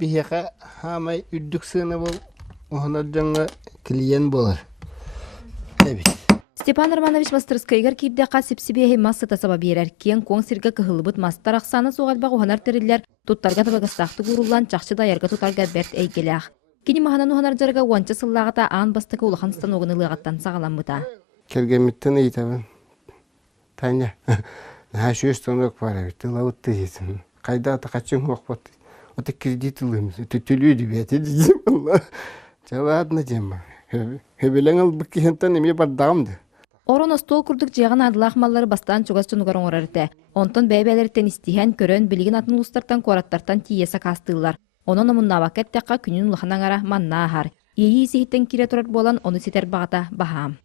бихека хамай үддүк сыны бол оһонор жаңа клиент болар. Степан Романович мастерскайгар кийдеқа сипсибиэхи масса тасаба биерер. Кен коң сирге кыһылыбыт мастар ақсаны соғалбақ уханар териллер туттарга табагастақты гуруллан чақчы дайарга тутарга бәрт әйгелеақ. Кини маханан уханар жарга уанча сыллағата аан бастықы улахан станогыны лығаттан сағаламыта. Кергемиттен ыйтабын. Таня, наша станок пара бит, лаутты жетім. Қайда тақачың уақпат. Ота кредит ылымыз, түтілі дебеті дейім. Ладно, дема. Хөбелең албық кехентен еме бардағымды. Орон остол курдук жеган адылах маллары бастан чугас чунугар оңорарыты. Онтон бәйбәлерттен истиһен көрөн билигин атын улустартан кораттартан тиеса кастыылар. Онон омунна вакеттекка күнүн улаханаңара манна ахар. Ийи сихиттен кире турар болан оны ситер багата бахам.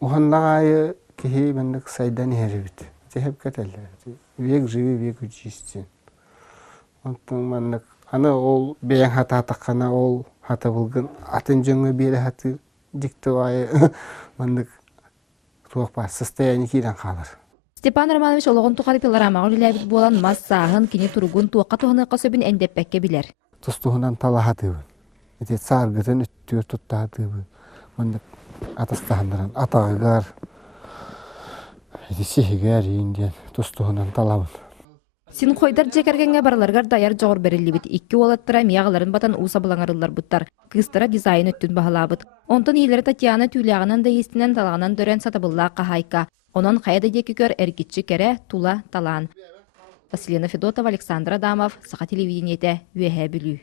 Уханнагайы кихи бендик сайдан хербит. Техеп кетелер. Век живи, век учистен. Онтон мандык аны ол бейен хата таққана ол хата булгын атын жөңө бере хаты диктовай мандык туақпа состояние кирен қалыр. Степан Романович ологон тухары пиларамагы ләбит болан массагын кини тургун туаққа туханы қасыбын әндеппәкке билер. Тустуғынан талахатыбын. Эти саргытын үттүр туттатыбын. Мандык атастахандаран атағығар. Эти сихигер инден тустуғынан талабын. Син хойдар жекергенге бараларгар даяр жоғыр берилибит. Икки олаттыра миягаларын батан уса булаңарылар буттар. Кыстыра дизайн өттүн баһалабыт. Онтон ийлери Татьяна түүлягынан да естинен талагынан дөрен сатабылла кахайка. Онон каяда деки көр эргитчи кере тула талан. Василина Федотова, Александр Адамов, Саха телевидениете, Үэхэ Бүлүү.